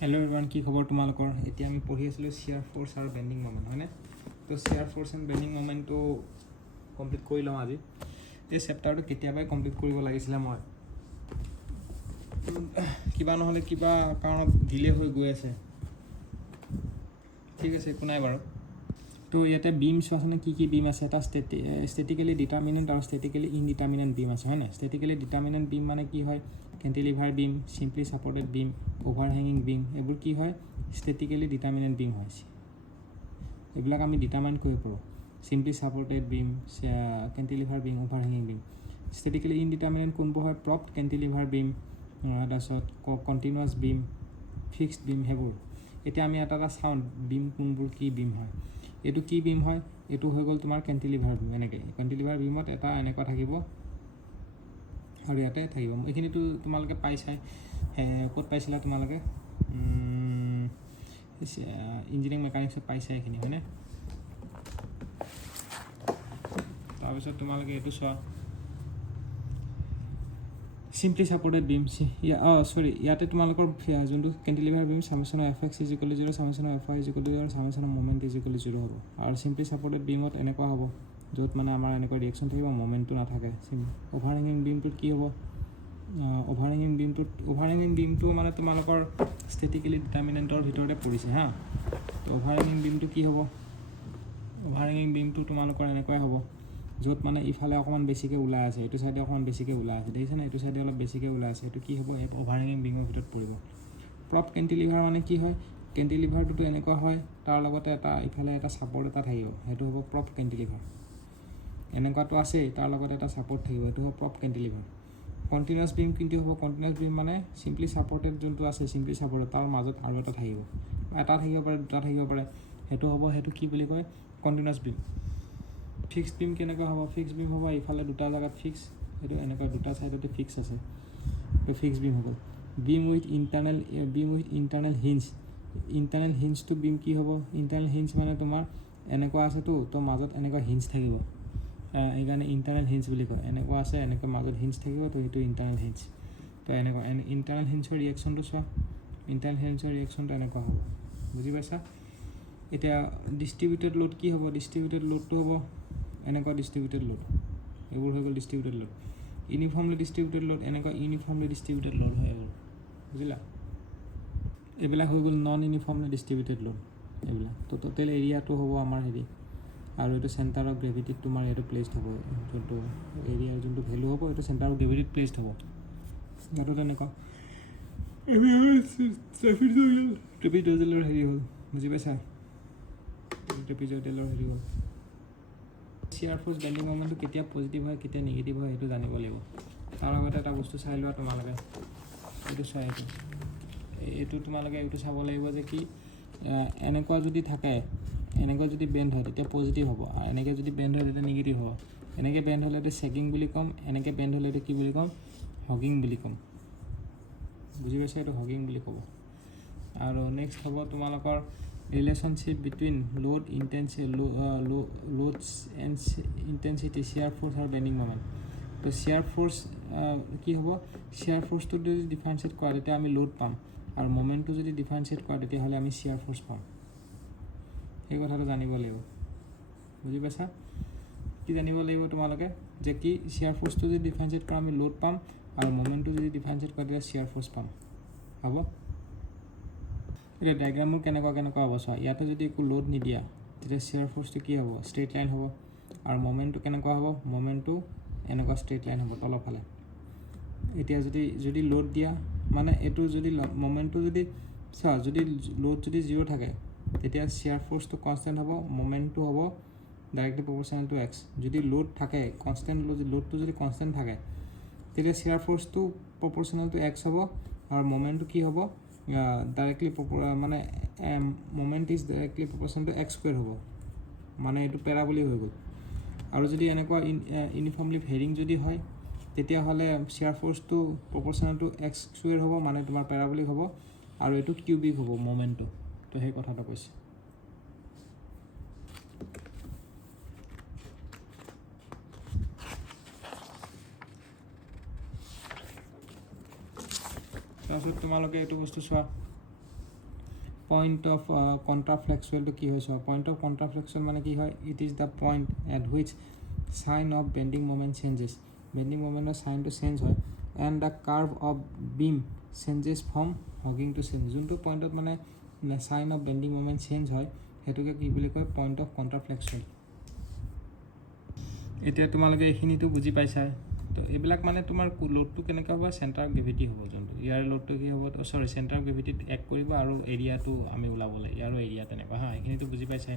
Hello' everyone, কি খবৰ তোমালোকৰ? এতিয়া আমি পঢ়ি আছিলোঁ শ্বিয়াৰ ফ'ৰ্চ আৰু বেণ্ডিং মমেণ্ট, হয়নে? তো শ্বিয়াৰ ফ'ৰ্চ এণ্ড বেণ্ডিং মমেণ্টটো কমপ্লিট কৰি লওঁ আজি। এই চেপ্টাৰটো কেতিয়াবাই কমপ্লিট কৰিব লাগিছিলে মই, কিবা নহ'লে কিবা কাৰণত ডিলে হৈ গৈ আছে। ঠিক আছে, একো নাই বাৰু। তো ইয়াতে বিম চোৱাচোন, কি বিম আছে? এটা ষ্টেটিকেলি ডিটাৰমিনেণ্ট আৰু ষ্টেটিকেলি ইনডিটাৰমিনেণ্ট বিম আছে, হয় নাই? ষ্টেটিকেলি ডিটাৰমিনেণ্ট বিম মানে কি হয়? Cantilever beam, simply supported beam, অভাৰহেঙিং বিম, এইবোৰ কি হয়? ষ্টেটিকেলি ডিটাৰমিনেণ্ট বিম হয়। এইবিলাক আমি ডিটাৰমাইন কৰিব পাৰোঁ। Simply supported beam, cantilever beam, অভাৰহেঙিং বিম। ষ্টেটিকেলি ইনডিটাৰমিনেণ্ট কোনবোৰ হয়? প্ৰপড কেণ্টিলিভাৰ বিম, তাৰপিছত কণ্টিনিউৱাছ বিম, ফিক্সড বিম, সেইবোৰ। এতিয়া আমি এটা চাওঁ বিম কোনবোৰ কি বিম হয়। এইটো কি বিম হয়? এইটো হৈ গ'ল তোমাৰ কেণ্টিলিভাৰ বিম। এনেকৈ কেণ্টিলিভাৰ বিমত এটা এনেকুৱা থাকিব আৰু ইয়াতে থাকিব। এইখিনিতো তোমালোকে পাইছাই, ক'ত পাইছিলা তোমালোকে? ইঞ্জিনিয়াৰিং মেকানিক্সত পাইছা এইখিনি, হয়নে? তাৰপিছত তোমালোকে এইটো চোৱা, চিম্পলি ছাপৰ্টেড বিম। ইয়াতে তোমালোকৰ যোনটো cantilever beam summation of F X equal 0, summation of F Y equal 0 আৰু সামেশ্যন অফ মমেণ্ট ইজিকেল 0 হ'ব। আৰু চিম্পলি ছাপৰ্টেড বিমত এনেকুৱা হ'ব, য'ত মানে আমাৰ এনেকুৱা ৰিয়েকশ্যন থাকিব, মমেণ্টটো নাথাকে। অভাৰহেঙিং বিমটোত কি হ'ব? অভাৰহেঙিং বিমটো মানে তোমালোকৰ ষ্টেটিকেলি ডিটাৰমিনেণ্টৰ ভিতৰতে পৰিছে হা। তো অভাৰহেঙিং বিমটো কি হ'ব? অভাৰহেঙিং বিমটো তোমালোকৰ এনেকুৱাই হ'ব, য'ত মানে ইফালে অকণমান বেছিকৈ ওলাই আছে, এইটো চাইডে অকণমান বেছিকৈ ওলাই আছে, দেখিছেনে? এইটো চাইডে অলপ বেছিকৈ ওলাই আছে, এইটো কি হ'ব? এই অভাৰহেঙিং বিমৰ ভিতৰত পৰিব। প্ৰপ কেণ্টিলিভাৰ মানে কি হয়? কেণ্টিলিভাৰটোতো এনেকুৱা হয়, তাৰ লগতে এটা ইফালে এটা ছাপৰ্ট এটা থাকিব, সেইটো হ'ব প্ৰপ কেণ্টিলিভাৰ। এনেকুৱাটো আছেই, তাৰ লগতে এটা ছাপৰ্ট থাকিব, সেইটো হ'ব প্ৰপ কেণ্টিলিভাৰ। কণ্টিনিউৱাছ বিম কিন্তু হ'ব, কণ্টিনিউৱাছ বিম মানে চিম্পলি ছাপৰ্টেড যোনটো আছে, চিম্পলি ছাপৰ্টেড, তাৰ মাজত আৰু এটা থাকিব, এটা থাকিব পাৰে, দুটা থাকিব পাৰে, সেইটো হ'ব, সেইটো কি বুলি কয়? Continuous beam. ফিক্সড বিম কেনেকুৱা হ'ব? ফিক্সড বিম হ'ব ইফালে দুটা জেগাত ফিক্স, সেইটো এনেকুৱা দুটা ছাইডতে ফিক্স আছে, তো ফিক্সড বিম হ'ব। Beam with internal hinge. Internal হিঞ্জটো বিম কি হ'ব? ইণ্টাৰনেল হিঞ্জ মানে তোমাৰ এনেকুৱা আছেতো, তো মাজত এনেকুৱা হিঞ্জ থাকিব, সেইকাৰণে ইণ্টাৰনেল হিঞ্জ বুলি কয়। এনেকুৱা আছে, এনেকৈ মাজত হিঞ্জ থাকিব, তো সেইটো ইণ্টাৰনেল হিঞ্জ। তো এনেকুৱা ইণ্টাৰনেল হিঞ্জৰ ৰিয়েকশ্যনটো চোৱা, ইণ্টাৰনেল হিঞ্জৰ ৰিয়েকশ্যনটো এনেকুৱা হ'ব, বুজি পাইছা? এতিয়া ডিষ্ট্ৰিবিউটেড লোড কি হ'ব? ডিষ্ট্ৰিবিউটেড লোডটো হ'ব এনেকুৱা ডিষ্ট্ৰিবিউটেড লোড, এইবোৰ হৈ গ'ল distributed load. Uniformly distributed load, এনেকুৱা ইউনিফৰ্মলি ডিষ্ট্ৰিবিউটেড লোড হয় এইবোৰ, বুজিলা? এইবিলাক হৈ গ'ল নন ইউনিফৰ্মলি ডিষ্ট্ৰিবিউটেড লোড এইবিলাক। তো টোটেল এৰিয়াটো হ'ব আমাৰ হেৰি, আৰু এইটো চেণ্টাৰ অফ গ্ৰেভিটিত তোমাৰ এইটো প্লেচড হ'ব, যোনটো এৰিয়াৰ যোনটো ভেলু হ'ব, এইটো চেণ্টাৰ অফ গ্ৰেভিটিত প্লেচড হ'ব। সেইটো তেনেকুৱা ট্ৰেপিজয়েডালৰ হেৰি হ'ল, বুজি পাইছা? ট্ৰেপিজয়েডালৰ হেৰি হ'ল। শ্বিয়াৰ ফ'ৰ্চ বেণ্ডিং মমেণ্টটো কেতিয়া পজিটিভ হয়, কেতিয়া নিগেটিভ হয়, সেইটো জানিব লাগিব। তাৰ লগতে এটা বস্তু চাই লোৱা তোমালোকে, এইটো চোৱা, এইটো তোমালোকে এইটো চাব লাগিব যে কি, এনেকুৱা যদি থাকে, এনেকুৱা যদি বেণ্ড হয় তেতিয়া পজিটিভ হ'ব, আৰু এনেকৈ যদি বেণ্ড হয় তেতিয়া নিগেটিভ হ'ব। এনেকৈ বেণ্ড হ'লে এইটো চেকিং বুলি ক'ম, এনেকৈ বেণ্ড হ'লে এইটো কি বুলি ক'ম? হগিং বুলি ক'ম, বুজি পাইছা? এইটো হগিং বুলি ক'ব। আৰু নেক্সট হ'ব তোমালোকৰ relationship between load and intensity, shear force আৰু বেণ্ডিং মমেণ্ট। তো শ্বিয়াৰ ফ'ৰ্চ কি হ'ব? শ্বিয়াৰ ফ'ৰ্চটো যদি ডিফাৰেঞ্চিয়েট কৰা তেতিয়া আমি লোড পাম, আৰু মমেণ্টটো যদি ডিফাৰেঞ্চিয়েট কৰা তেতিয়াহ'লে আমি শ্বিয়াৰ ফ'ৰ্চ পাম। সেই কথাটো জানিব লাগিব, বুজি পাইছা? কি জানিব লাগিব তোমালোকে? যে কি শ্বিয়াৰ ফ'ৰ্চটো যদি ডিফাৰেঞ্চিয়েট কৰা আমি লোড পাম, আৰু মমেণ্টটো যদি ডিফাৰেঞ্চিয়েট কৰা তেতিয়া শ্বিয়াৰ ফ'ৰ্চ পাম, হ'ব? এতিয়া ডায়েগ্ৰামবোৰ কেনেকুৱা হ'ব চোৱা, ইয়াতে যদি একো লোড নিদিয়া তেতিয়া শ্বিয়াৰ ফ'ৰ্চটো কি হ'ব? ষ্ট্ৰেইট লাইন হ'ব। আৰু মমেণ্টটো কেনেকুৱা হ'ব? মমেণ্টটো এনেকুৱা ষ্ট্ৰেইট লাইন হ'ব তলৰ ফালে। এতিয়া যদি লোড দিয়া, মানে এইটো যদি মমেণ্টটো যদি চোৱা, যদি লোড যদি 0 থাকে তেতিয়া শ্বিয়াৰ ফ'ৰ্চটো কনষ্টেণ্ট হ'ব, মমেণ্টটো হ'ব ডাইৰেক্টলি প্ৰপ'ৰ্চনেল টু এক্স। যদি লোড থাকে কনষ্টেণ্ট, লোডটো যদি কনষ্টেণ্ট থাকে তেতিয়া শ্বিয়াৰ ফ'ৰ্চটো প্ৰপ'ৰ্চনেল টু এক্স হ'ব, আৰু মমেণ্টটো কি হ'ব? ডাইৰেক্টলি মানে moment is directly proportional to X square হ'ব, মানে এইটো পেৰাবলিক হৈ গ'ল। আৰু যদি এনেকুৱা ইউনিফৰ্মলি ভেৰিং যদি হয় তেতিয়াহ'লে শ্বিয়াৰ ফ'ৰ্চটো প্ৰপ'ৰ্চনেল টু এক্স স্কুৱেৰ হ'ব, মানে তোমাৰ পেৰাবলিক হ'ব, আৰু এইটো কিউবিক হ'ব মমেণ্টটো। তো সেই কথাটো কৈছে। তাৰপিছত তোমালোকে এইটো বস্তু চোৱা, পইণ্ট অফ কণ্ট্ৰাফ্লেক্সুৱেলটো কি হৈছে পইণ্ট অফ কণ্ট্ৰাফ্লেক্সুৱেল মানে কি হয় it is the point at which sign of bending moment changes bending মমেণ্টৰ চাইনটো চেঞ্জ হয় and the curve of beam changes from hogging to change যোনটো পইণ্টত মানে sign of bending moment change হয় সেইটোকে কি বুলি কয় পইণ্ট অফ কণ্ট্ৰাফ্লেক্সুৱেল এতিয়া তোমালোকে এইখিনিতো বুজি পাইছা তো এইবিলাক মানে তোমাৰ লোডটো কেনেকৈ হ'ব চেণ্টাৰ অফ গ্ৰেভিটি হ'ব যোনটো ইয়াৰ লোডটো কি হ'ব চৰি চেণ্টাৰ অফ গ্ৰেভিটিত এক কৰিব আৰু এৰিয়াটো আমি ওলাবলৈ ইয়াৰো এৰিয়া তেনেকুৱা হা এইখিনিতো বুজি পাইছা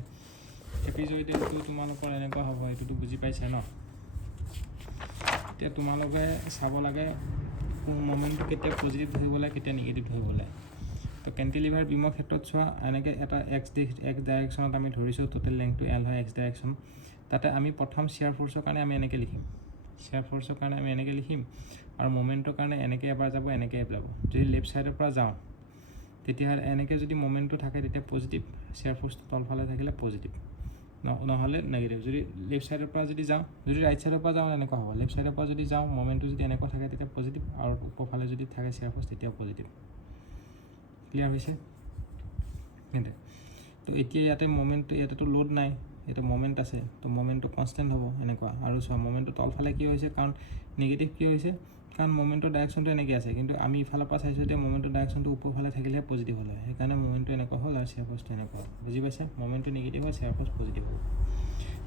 ট্ৰেপিজয়েডেলটো তোমালোকৰ এনেকুৱা হ'ব এইটোতো বুজি পাইছা ন এতিয়া তোমালোকে চাব লাগে মমেণ্টটো কেতিয়া পজিটিভ ধৰিব লাগে কেতিয়া নিগেটিভ ধৰিব লাগে তো কেণ্টিলিভাৰ বিমৰ ক্ষেত্ৰত চোৱা এনেকৈ এটা এক্স ডাইৰেকশ্যনত আমি ধৰিছোঁ টোটেল লেংথটো এল হয় এক্স ডাইৰেকশ্যন তাতে আমি প্ৰথম শ্বিয়াৰ ফ'ৰ্চৰ কাৰণে আমি এনেকৈ লিখিম শ্বিয়াৰ ফ'ৰ্চৰ কাৰণে আমি এনেকৈ লিখিম আৰু মমেণ্টৰ কাৰণে এনেকৈ এবাৰ যাব এনেকৈ যাব যদি লেফ্ট ছাইডৰ পৰা যাওঁ তেতিয়াহ'লে এনেকৈ যদি মমেণ্টটো থাকে তেতিয়া পজিটিভ শ্বিয়াৰ ফ'ৰ্চটো তলফালে থাকিলে পজিটিভ নহ'লে নেগেটিভ যদি লেফ্ট ছাইডৰ পৰা যদি যাওঁ যদি ৰাইট ছাইডৰ পৰা যাওঁ এনেকুৱা হ'ব লেফ্ট ছাইডৰ পৰা যদি যাওঁ মমেণ্টটো যদি এনেকুৱা থাকে তেতিয়া পজিটিভ আৰু ওপৰফালে যদি থাকে শ্বিয়াৰ ফ'ৰ্চ তেতিয়াও পজিটিভ ক্লিয়াৰ হৈছে সেইটোৱে তো এতিয়া ইয়াতে মমেণ্টটো ইয়াতেতো লোড নাই এটা মমেণ্ট আছে তো মমেণ্টটো কনষ্টেণ্ট হ'ব এনেকুৱা আৰু চোৱা মমেণ্টটো তলফালে কি হৈছে কাৰণ নিগেটিভ কিয় হৈছে কাৰণ মমেণ্টৰ ডাইৰেকশ্যনটো এনেকৈ আছে কিন্তু আমি ইফালৰ পৰা চাইছোঁ এতিয়া মমেণ্টৰ ডাইৰেকশ্যনটো ওপৰফালে থাকিলেহে পজিটিভ হ'ল সেইকাৰণে মমেণ্টটো এনেকুৱা হ'ল আৰু শ্বিয়াৰ ফ'ৰ্চটো এনেকুৱা হ'ল বুজি পাইছে মমেণ্টটো নিগেটিভ হয় শ্বিয়াৰ ফ'ৰ্চ পজিটিভ হ'ব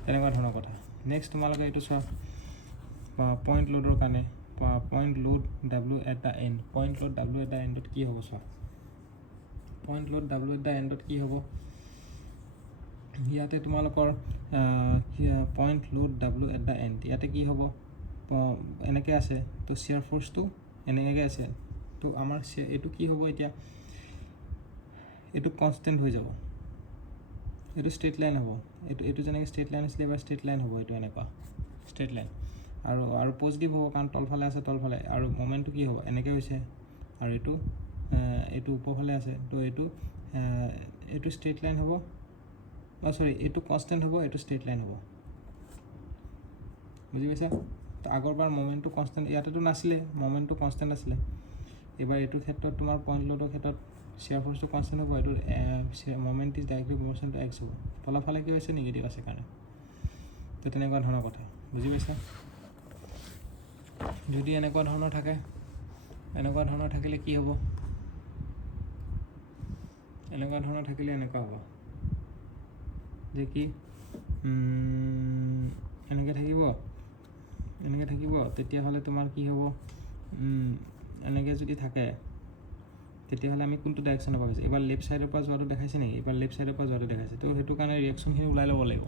তেনেকুৱা ধৰণৰ কথা নেক্সট তোমালোকে এইটো চোৱা পইণ্ট লোডৰ কাৰণে point load W at the end point load W at the এণ্ডত কি হ'ব চোৱা point load W at the এণ্ডত কি হ'ব ইয়াতে তোমালোকৰ point load W at the end ইয়াতে কি হ'ব এনেকৈ আছে তো শ্বিয়াৰ ফ'ৰ্চটো এনেকৈ আছে তো আমাৰ এইটো কি হ'ব এতিয়া এইটো কনষ্টেণ্ট হৈ যাব এইটো ষ্ট্ৰেইট লাইন হ'ব এইটো যেনেকৈ ষ্ট্ৰেইট লাইন আছিলে এবাৰ ষ্ট্ৰেইট লাইন হ'ব এইটো এনেকুৱা ষ্ট্ৰেইট লাইন আৰু পজিটিভ হ'ব কাৰণ তলফালে আছে তলফালে আৰু মমেণ্টটো কি হ'ব এনেকৈ হৈছে আৰু এইটো ওপৰফালে আছে তো এইটো ষ্ট্ৰেইট লাইন হ'ব চৰি এইটো কনষ্টেণ্ট হ'ব এইটো ষ্ট্ৰেইট লাইন হ'ব বুজি পাইছা তো আগৰবাৰ মমেণ্টটো কনষ্টেণ্ট ইয়াতেতো নাছিলে মমেণ্টটো কনষ্টেণ্ট আছিলে এইবাৰ এইটো ক্ষেত্ৰত তোমাৰ পইণ্ট লোডৰ ক্ষেত্ৰত শ্বিয়াৰ ফ'ৰ্চটো কনষ্টেণ্ট হ'ব এইটো moment is directly proportional to x হ'ব তলফালে কি হৈছে নিগেটিভ আছে কাৰণে তো তেনেকুৱা ধৰণৰ কথা বুজি পাইছা যদি এনেকুৱা ধৰণৰ থাকিলে কি হ'ব এনেকুৱা ধৰণৰ থাকিলে এনেকুৱা হ'ব যে কি এনেকৈ থাকিব তেতিয়াহ'লে তোমাৰ কি হ'ব এনেকৈ যদি থাকে তেতিয়াহ'লে আমি কোনটো ডাইৰেকশ্যনৰ পৰা হৈছে এইবাৰ লেফ্ট ছাইডৰ পৰা যোৱাটো দেখাইছে নেকি এইবাৰ লেফ্ট ছাইডৰ পৰা যোৱাটো দেখাইছে তো সেইটো কাৰণে ৰিয়েকশ্যনখিনি ওলাই ল'ব লাগিব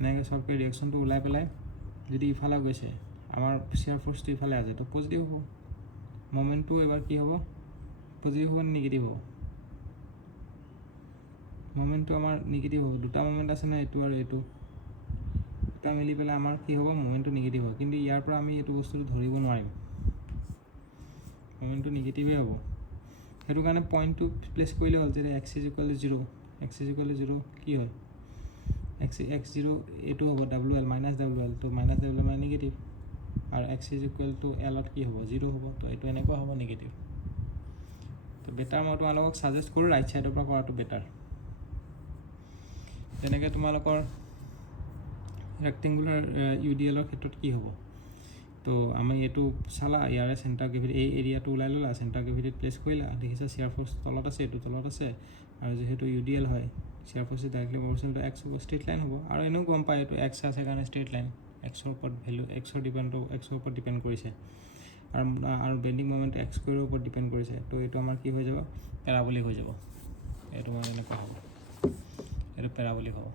এনেকৈ চবকৈ ৰিয়েকশ্যনটো ওলাই পেলাই যদি ইফালে গৈছে আমাৰ শ্বিয়াৰ ফ'ৰ্চটো ইফালে আছে তো পজিটিভ হ'ব মমেণ্টটো এবাৰ কি হ'ব পজিটিভ হ'ব নে নিগেটিভ হ'ব মমেণ্টটো আমাৰ নিগেটিভ হ'ব দুটা মমেণ্ট আছে ন এইটো আৰু এইটো দুটা মিলি পেলাই আমাৰ কি হ'ব মমেণ্টটো নিগেটিভ হ'ব কিন্তু ইয়াৰ পৰা আমি এইটো বস্তুটো ধৰিব নোৱাৰিম মমেণ্টটো নিগেটিভেই হ'ব সেইটো কাৰণে পইণ্টটো প্লেচ কৰিলে হ'ল যেতিয়া এক্স ইজ ইকুৱেল টু 0 কি হয় এক্স 0 এইটো হ'ব W L minus W L তো মাইনাছ ডাব্লিউ এল মানে নিগেটিভ আৰু এক্স ইজ ইকুৱেল টু এলত কি হ'ব 0 হ'ব তো এইটো এনেকুৱা হ'ব নিগেটিভ তো বেটাৰ মই তোমালোকক ছাজেষ্ট কৰোঁ ৰাইট ছাইডৰ পৰা কৰাটো বেটাৰ তেনেকৈ তোমালোকৰ ৰেক্টেংগুলাৰ ইউ ডি এলৰ ক্ষেত্ৰত কি হ'ব তো আমি এইটো চালা ইয়াৰে চেণ্টাৰ গ্ৰেভিটি এই এৰিয়াটো ওলাই ল'লা চেণ্টাৰ গ্ৰেভিটিত প্লেচ কৰিলা দেখিছা শ্বিয়াৰ ফ'ৰ্চ তলত আছে এইটো তলত আছে আৰু যিহেতু ইউ ডি এল হয় শ্বিয়াৰ force directly proportional to x হ'ব ষ্ট্ৰেইট লাইন হ'ব আৰু এনেও গম পায় এইটো এক্স আছে কাৰণে ষ্ট্ৰেইট লাইন এক্সৰ ওপৰত এক্সৰ ওপৰত ডিপেণ্ড কৰিছে আৰু বেণ্ডিং মমেণ্ট এক্স স্কুৱেৰৰ ওপৰত ডিপেণ্ড কৰিছে তো এইটো আমাৰ কি হৈ যাব পেৰাবলিক হৈ যাব এইটো মানে এনেকুৱা হ'ব এইটো পেৰাবলিক হ'ব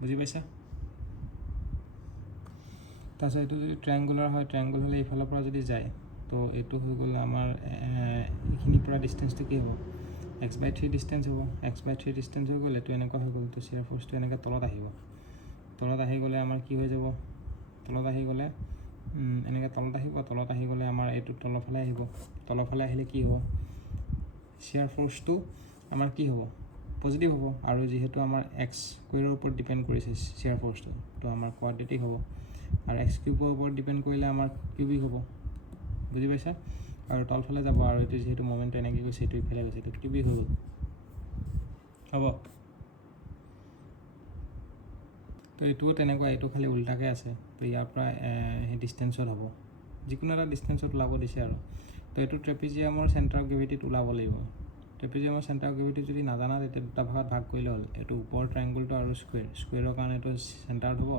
বুজি পাইছা তাৰপিছত এইটো যদি ট্ৰায়েংগুলাৰ হয় ট্ৰায়েংগুল হ'লে এইফালৰ পৰা যদি যায় তো এইটো হৈ গ'লে আমাৰ এইখিনিৰ পৰা ডিষ্টেঞ্চটো কি হ'ব x/3 ডিষ্টেঞ্চ হ'ব x/3 ডিষ্টেঞ্চ হৈ গ'ল এইটো এনেকুৱা হৈ গ'ল তো শ্বিয়াৰ ফ'ৰ্চটো এনেকৈ তলত আহি গ'লে আমাৰ কি হৈ যাব তলত আহি গ'লে এনেকৈ তলত আহি গ'লে আমাৰ এইটো তলফালে আহিলে কি হ'ব শ্বিয়াৰ ফ'ৰ্চটো আমাৰ কি হ'ব পজিটিভ হ'ব আৰু যিহেতু আমাৰ এক্স স্কুৱেৰৰ ওপৰত ডিপেণ্ড কৰিছে শ্বিয়াৰ ফ'ৰ্চটো তো আমাৰ কোৱাড্ৰেটিক হ'ব আৰু এক্স কিউবৰ ওপৰত ডিপেণ্ড কৰিলে আমাৰ কিউবিক হ'ব বুজি পাইছা আৰু তলফালে যাব আৰু এইটো যিহেতু মমেণ্টটো এনেকৈ গৈছে এইটো ইফালে গৈছে এইটো কিউবিক হৈ গ'ল হ'ব তো এইটোও তেনেকুৱা এইটো খালি উল্টাকৈ আছে তো ইয়াৰ পৰা সেই ডিষ্টেঞ্চত হ'ব যিকোনো এটা ডিষ্টেঞ্চত ওলাব দিছে আৰু তো এইটো ট্ৰেপিজিয়ামৰ চেণ্টাৰ অফ গ্ৰেভিটিত ওলাব লাগিব ট্ৰেপিজিয়ামৰ চেণ্টাৰ অফ গ্ৰেভিটি যদি নাজানা তেতিয়া দুটা ভাগত ভাগ কৰিলে হ'ল এইটো ওপৰৰ ট্ৰাইংগুলটো আৰু স্কুৱেৰৰ কাৰণে এইটো চেণ্টাৰত হ'ব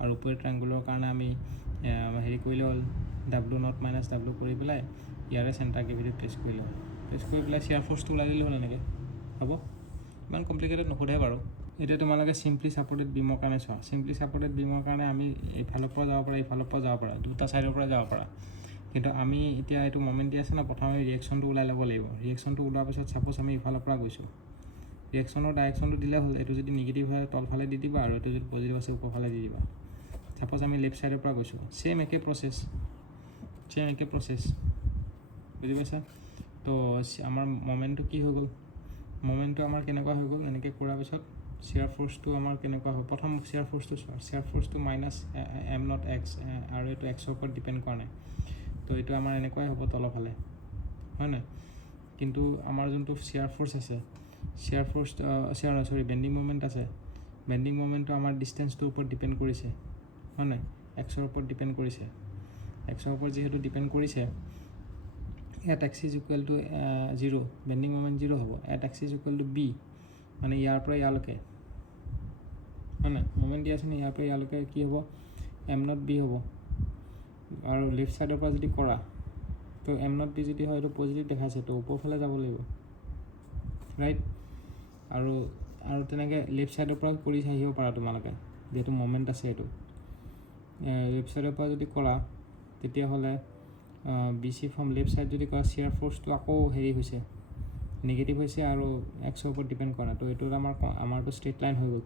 আৰু ওপৰৰ ট্ৰাইংগুলৰ কাৰণে আমি হেৰি কৰিলে হ'ল W0 - W কৰি পেলাই ইয়াৰে চেণ্টাৰ গ্ৰেভিটিত প্লেচ কৰিলে হ'ল প্লেচ কৰি পেলাই চিয়াৰ ফ'ৰ্চটো ওলাই দিলে হ'ল এনেকৈ হ'ব ইমান কমপ্লিকেটেড নোসোধে বাৰু এতিয়া তোমালোকে চিম্পলি ছাপৰ্টেড বিমৰ কাৰণে চোৱা চিম্পলি ছাপৰ্টেড বিমৰ কাৰণে আমি এইফালৰ পৰা যাব পাৰা এইফালৰ পৰা যাব পাৰা দুটা ছাইডৰ পৰা যাব পাৰা কিন্তু আমি এতিয়া এইটো মমেণ্ট দি আছে না প্ৰথমে ৰিয়েকশ্যনটো ওলাই ল'ব লাগিব ৰিয়েকশ্যনটো ওলোৱাৰ পিছত ছাপ'জ আমি ইফালৰ পৰা গৈছোঁ ৰিয়েকশ্যনৰ ডাইৰেকশ্যনটো দিলে হ'ল এইটো যদি নিগেটিভ হয় তলফালে দি দিবা আৰু এইটো যদি পজিটিভ আছে ওপৰফালে দি দিবা ছাপ'জ আমি লেফ্ট ছাইডৰ পৰা গৈছোঁ ছেম একে প্ৰচেছ বুজি পাইছা তো আমাৰ মমেণ্টটো কি হৈ গ'ল মমেণ্টটো আমাৰ কেনেকুৱা হৈ গ'ল এনেকৈ কৰাৰ পিছত চিয়াৰ ফ'ৰ্চটো আমাৰ কেনেকুৱা হয় প্ৰথম চিয়াৰ ফ'ৰ্চটো চোৱা চিয়াৰ ফ'ৰ্চটো -m0x আৰু এইটো এক্সৰ ওপৰত ডিপেণ্ড কৰা নাই তো এইটো আমাৰ এনেকুৱাই হ'ব তলফালে হয় নাই কিন্তু আমাৰ যোনটো চিয়াৰ ফ'ৰ্চ আছে বেণ্ডিং মমেণ্ট আছে বেণ্ডিং মমেণ্টটো আমাৰ ডিষ্টেঞ্চটোৰ ওপৰত ডিপেণ্ড কৰিছে হয় নাই এক্সৰ ওপৰত ডিপেণ্ড কৰিছে এক্সৰ ওপৰত যিহেতু ডিপেণ্ড কৰিছে এট x = 0 বেণ্ডিং মমেণ্ট 0 হ'ব এট x = b মানে ইয়াৰ পৰা ইয়ালৈকে হয় নাই মমেণ্ট দি আছে নে ইয়াৰ পৰা ইয়ালৈকে কি হ'ব m0b হ'ব আৰু লেফ্ট ছাইডৰ পৰা যদি কৰা তো m0b যদি হয় এইটো পজিটিভ দেখাইছে তো ওপৰফালে যাব লাগিব ৰাইট আৰু তেনেকৈ লেফ্ট ছাইডৰ পৰা কৰি আহিব পাৰা তোমালোকে যিহেতু মমেণ্ট আছে এইটো লেফ্ট ছাইডৰ পৰা যদি কৰা তেতিয়াহ'লে BC ফ্ৰম লেফ্ট ছাইড যদি কৰা চিয়াৰ ফ'ৰ্চটো আকৌ হেৰি হৈছে নিগেটিভ হৈছে আৰু এক্সৰ ওপৰত ডিপেণ্ড কৰা তো এইটো আমাৰতো ষ্ট্ৰেইট লাইন হৈ গ'ল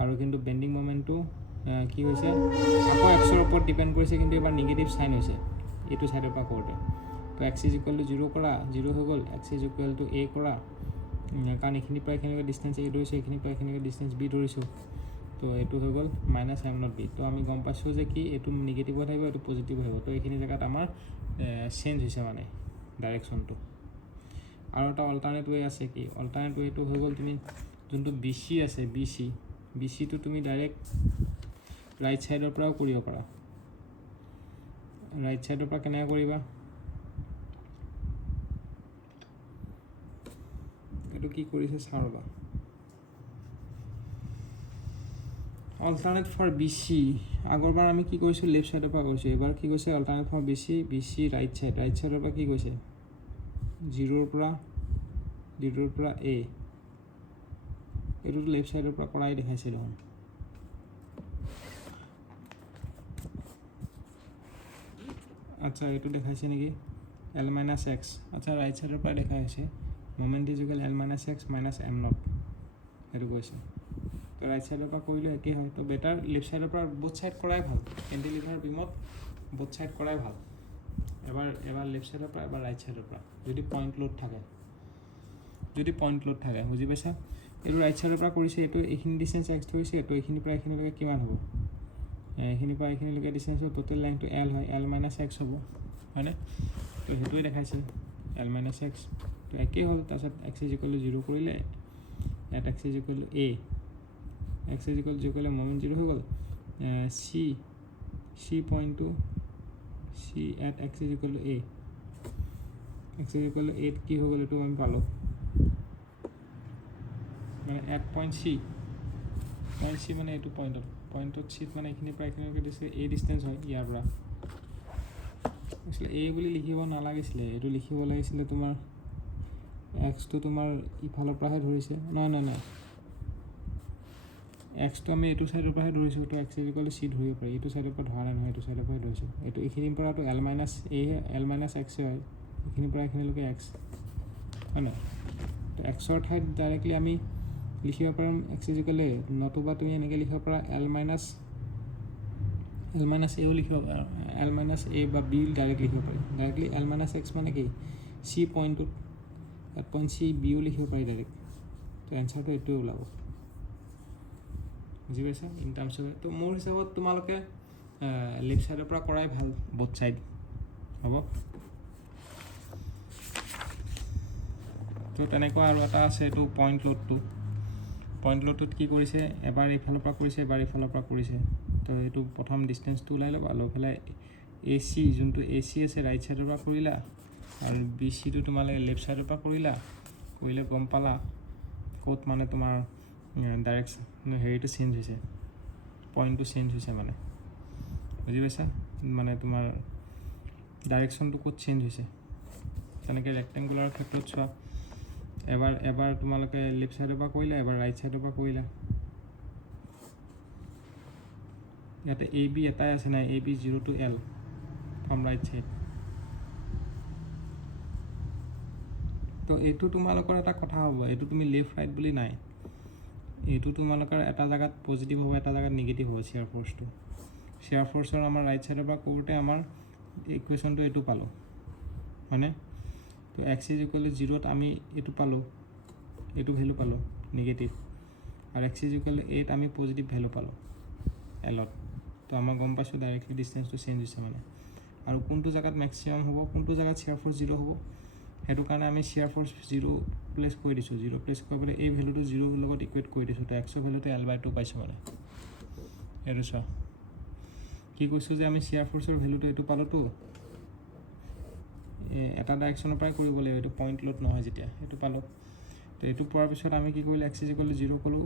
আৰু কিন্তু বেণ্ডিং মমেণ্টটো কি হৈছে আকৌ এক্সৰ ওপৰত ডিপেণ্ড কৰিছে কিন্তু এবাৰ নিগেটিভ চাইন হৈছে এইটো ছাইডৰ পৰা কৰোঁতে তো x = 0 কৰা 0 হৈ গ'ল x = a কৰা কাৰণ এইখিনিৰ পৰা এইখিনিলৈকে ডিষ্টেঞ্চ a ধৰিছোঁ এইখিনিৰ পৰা এইখিনিলৈকে ডিষ্টেঞ্চ b ধৰিছোঁ তো এইটো হৈ গ'ল -m0b তো আমি গম পাইছোঁ যে কি এইটো নিগেটিভত আহিব এইটো পজিটিভ আহিব তো এইখিনি জেগাত আমাৰ চেঞ্জ হৈছে মানে ডাইৰেকশ্যনটো আৰু এটা অল্টাৰনেট ৱে আছে কি অল্টাৰনেট ৱেটো হৈ গ'ল তুমি যোনটো BC আছে BCটো তুমি ডাইৰেক্ট ৰাইট ছাইডৰ পৰাও কৰিব পাৰা ৰাইট ছাইডৰ পৰা কেনেকৈ কৰিবা এইটো কি কৰিছে চাওঁ ৰ'বা অল্টাৰনেট ফৰ BC আগৰবাৰ আমি কি কৰিছোঁ লেফ্ট ছাইডৰ পৰা কৰিছোঁ এইবাৰ কি কৈছে অল্টাৰনেট ফৰ BC ৰাইট ছাইডৰ পৰা কি কৈছে 0ৰ পৰা a এইটোতো লেফ্ট ছাইডৰ পৰা কৰাই দেখাইছে দেখোন আচ্ছা এইটো দেখাইছে নেকি L - x আচ্ছা ৰাইট ছাইডৰ পৰা দেখাই হৈছে moment is equal L - x - m0 সেইটো কৈছে তো ৰাইট ছাইডৰ পৰা কৰিলে একেই হয় তো বেটাৰ লেফ্ট ছাইডৰ পৰা বোথ ছাইড কৰাই ভাল কেণ্টিলিভাৰ বিমত বোথ ছাইড কৰাই ভাল এবাৰ লেফ্ট ছাইডৰ পৰা এবাৰ ৰাইট ছাইডৰ পৰা যদি পইণ্ট লোড থাকে বুজি পাইছা এইটো ৰাইট ছাইডৰ পৰা কৰিছে এইটো এইখিনি ডিষ্টেঞ্চ x ধৰিছে তো এইখিনিৰ পৰা এইখিনিলৈকে কিমান হ'ব এইখিনিৰ পৰা এইখিনিলৈকে ডিষ্টেঞ্চ টোটেল লাইনটো L হয় L - x হ'ব হয়নে তো সেইটোৱে দেখাইছে L - x তো একেই হ'ল তাৰপিছত x = 0 কৰিলে ইয়াত x = a x = 0 কৰিলে মমেণ্ট 0 হৈ গ'ল c পইণ্টটো c at x = a x = 8 কি হৈ গ'ল এইটো আমি পালোঁ মানে এট পইণ্ট c মানে এইটো পইণ্টত চিত মানে এইখিনিৰ পৰা এইখিনিলৈকে দিছে এই ডিষ্টেঞ্চ হয় ইয়াৰ পৰা আচলতে a বুলি লিখিব নালাগিছিলে এইটো লিখিব লাগিছিলে তোমাৰ এক্সটো তোমাৰ ইফালৰ পৰাহে ধৰিছে নাই এক্সটো আমি এইটো ছাইডৰ পৰাহে ধৰিছোঁ তো x = c ধৰিব পাৰি এইটো ছাইডৰ পৰা ধৰা নাই নহয় এইটো ছাইডৰ পৰাহে ধৰিছোঁ এইটো এইখিনিৰ পৰাতো L - x হয় এইখিনিৰ পৰা এইখিনিলৈকে x হয় নাই তো এক্সৰ ঠাইত ডাইৰেক্টলি আমি লিখিব পাৰিম x = a নতুবা তুমি এনেকৈ লিখিব পাৰা L - aও লিখিব পাৰা L - a বা b ডাইৰেক্ট লিখিব পাৰি ডাইৰেক্টলি L - x মানে কি c পইণ্টটোত এট পইণ্ট c bও লিখিব পাৰি ডাইৰেক্ট তো এনচাৰটো এইটোৱে ওলাব বুজি পাইছা ইন টাৰ্মছ অফ তো মোৰ হিচাপত তোমালোকে লেফ্ট ছাইডৰ পৰা কৰাই ভাল বোথ ছাইড হ'ব তো তো তেনেকুৱা আৰু এটা আছে এইটো পইণ্ট লোডটোত কি কৰিছে এবাৰ এইফালৰ পৰা কৰিছে এবাৰ এইফালৰ পৰা কৰিছে তো এইটো প্ৰথম ডিষ্টেঞ্চটো ওলাই ল'বা লৈ পেলাই AC যোনটো AC আছে ৰাইট ছাইডৰ পৰা কৰিলা আৰু BCটো তোমালোকে লেফ্ট ছাইডৰ পৰা কৰিলে গম পালা ক'ত মানে তোমাৰ ডাইৰেকশ্যন হেৰিটো চেঞ্জ হৈছে পইণ্টটো চেঞ্জ হৈছে মানে বুজি পাইছা মানে তোমাৰ ডাইৰেকশ্যনটো ক'ত চেঞ্জ হৈছে তেনেকৈ ৰেক্টেংগুলাৰৰ ক্ষেত্ৰত চোৱা এবাৰ তোমালোকে লেফ্ট ছাইডৰ পৰা কৰিলা এবাৰ ৰাইট ছাইডৰ পৰা কৰিলা ইয়াতে AB এটাই আছে নাই AB 0 to L from right side তো এইটো তোমালোকৰ এটা কথা হ'ব এইটো তুমি লেফ্ট ৰাইট বুলি নাই এইটো তোমালোকৰ এটা জায়গাত পজিটিভ হ'ব এটা জায়গাত নিগেটিভ হ'ব শ্বেয়াৰ ফ'ৰ্চৰ আমাৰ ৰাইট ছাইডৰ পৰা কৰোঁতে আমাৰ ইকুৱেশ্যনটো এইটো পালোঁ হয়নে তো x = 0ত আমি এইটো পালোঁ এইটো ভেলু পালোঁ নিগেটিভ আৰু x = 8 আমি পজিটিভ ভেলু পালোঁ Lত তো আমাৰ গম পাইছোঁ ডাইৰেক্টলি ডিষ্টেঞ্চটো চেঞ্জ হৈছে মানে আৰু কোনটো জায়গাত মেক্সিমাম হ'ব কোনটো জায়গাত শ্বেয়াৰ ফ'ৰ্চ 0 হ'ব সেইটো কাৰণে আমি শ্বেয়াৰ ফ'ৰ্চ 0 প্লেচ কৰি দিছোঁ 0 প্লেচ কৰি পেলাই এই ভেলুটো 0 লগত ইকুৱেট কৰি দিছোঁ তো x ভেলুটো L/2 পাইছোঁ মানে এইটো চোৱা কি কৈছোঁ যে আমি শ্বেয়াৰ ফ'ৰ্চৰ ভেলুটো এইটো পালোঁতো এটা ডাইৰেকশ্যনৰ পৰাই কৰিব লাগিব এইটো পইণ্ট লোড নহয় যেতিয়া এইটো পালোঁ তো এইটো পোৱাৰ পিছত আমি কি কৰিলোঁ x = 0 ক'লোঁ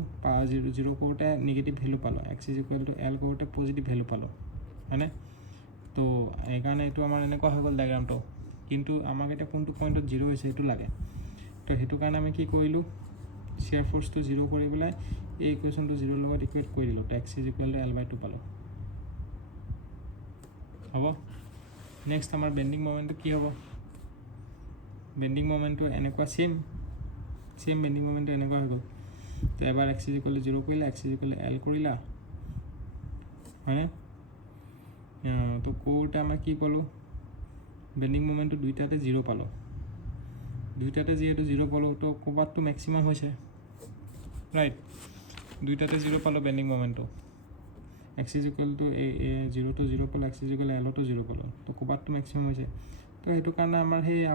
0 কৰোঁতে নিগেটিভ ভেলু পালোঁ x = L কৰোঁতে পজিটিভ ভেলু পালোঁ হয়নে তো সেইকাৰণে এইটো আমাৰ এনেকুৱা হৈ গ'ল ডায়েগ্ৰামটো কিন্তু আমাক এতিয়া কোনটো পইণ্টত 0 হৈছে সেইটো লাগে তো সেইটো কাৰণে আমি কি কৰিলোঁ শ্বেয়াৰ ফ'ৰ্চটো 0 কৰি পেলাই এই ইকুৱেশ্যনটো 0 লগত ইকুৱেট কৰি দিলোঁ তো x = L/2 পালোঁ হ'ব নেক্সট আমাৰ বেণ্ডিং মমেণ্টটো কি হ'ব বেণ্ডিং মমেণ্টটো এনেকুৱা ছেম বেণ্ডিং মমেণ্টটো এনেকুৱা হৈ গ'ল তো এবাৰ x = 0 কৰিলা x = L কৰিলা হয়নে তো কৰোঁতে আমাৰ কি পালোঁ বেণ্ডিং মমেণ্টটো দুইটাতে 0 পালোঁ দুইটাতে যিহেতু 0 পালোঁ তো ক'ৰবাততো মেক্সিমাম হৈছে ৰাইট দুইটাতে 0 পালোঁ বেণ্ডিং মমেণ্টটো x = 0 to 0 পালোঁ x = L to 0 পালোঁ তো ক'ৰবাততো মেক্সিমাম হৈছে তো সেইটো কাৰণে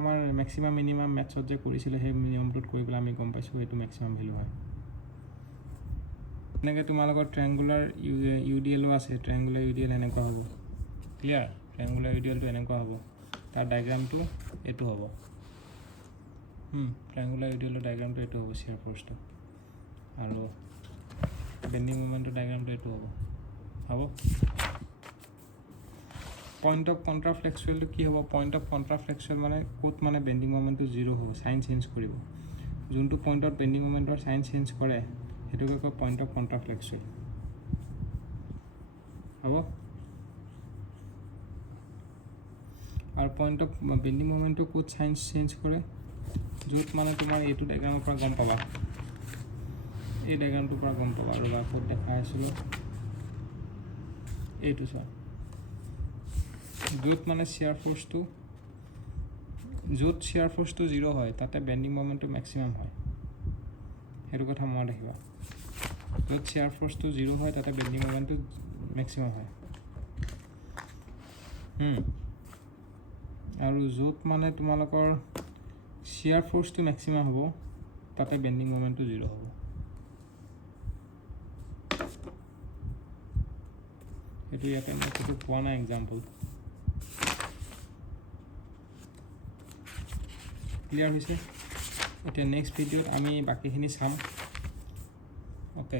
আমাৰ মেক্সিমাম মিনিমাম মেথছত যে কৰিছিলে সেই নিয়মটোত কৰি পেলাই আমি গম পাইছোঁ এইটো মেক্সিমাম ভেলু হয় এনেকৈ তোমালোকৰ ট্ৰায়েংগুলাৰ UDL আছে ট্ৰায়েংগুলাৰ UDL এনেকুৱা হ'ব ক্লিয়াৰ ট্ৰায়েংগুলাৰ UDLটো এনেকুৱা হ'ব তাৰ ডায়েগ্ৰামটো এইটো হ'ব ট্ৰায়েংগুলাৰ UDLৰ ডায়েগ্ৰামটো এইটো হ'ব শ্বেয়াৰ ফ'ৰ্চটো আৰু বেণ্ডিং মমেণ্টৰ ডায়েগ্ৰামটো এইটো হ'ব পইণ্ট অফ কণ্ট্ৰাফ্লেক্সুৱেলটো কি হ'ব পইণ্ট অফ কণ্ট্ৰাফ্লেক্সুৱেল মানে ক'ত মানে বেণ্ডিং মমেণ্টটো 0 হ'ব চাইন চেঞ্জ কৰিব যোনটো পইণ্টত বেণ্ডিং মমেণ্টৰ চাইন চেঞ্জ কৰে সেইটোকে কয় পইণ্ট অফ কণ্ট্ৰাফ্লেক্সুৱেল হ'ব আৰু পইণ্ট অফ বেণ্ডিং মমেণ্টটো ক'ত চাইন চেঞ্জ কৰে য'ত মানে তোমাৰ এইটো ডায়েগ্ৰামৰ পৰা গম পাবা এই ডায়েগ্ৰামটোৰ পৰা গম পাবা আৰু ক'ত দেখাই আছিলোঁ এইটো চোৱা য'ত মানে শ্বেয়াৰ ফ'ৰ্চটো 0 হয় তাতে বেণ্ডিং মমেণ্টটো মেক্সিমাম হয় সেইটো কথা মনত ৰাখিবা য'ত শ্বেয়াৰ ফ'ৰ্চটো 0 হয় তাতে বেণ্ডিং মমেণ্টটো মেক্সিমাম হয় আৰু য'ত মানে তোমালোকৰ শ্বেয়াৰ ফ'ৰ্চটো মেক্সিমাম হ'ব তাতে বেণ্ডিং মমেণ্টটো 0 হ'ব সেইটো ইয়াতে মই সেইটো পোৱা নাই এক্সাম্পল ক্লিয়াৰ হৈছে এতিয়া নেক্সট ভিডিঅ'ত আমি বাকীখিনি চাম অ'কে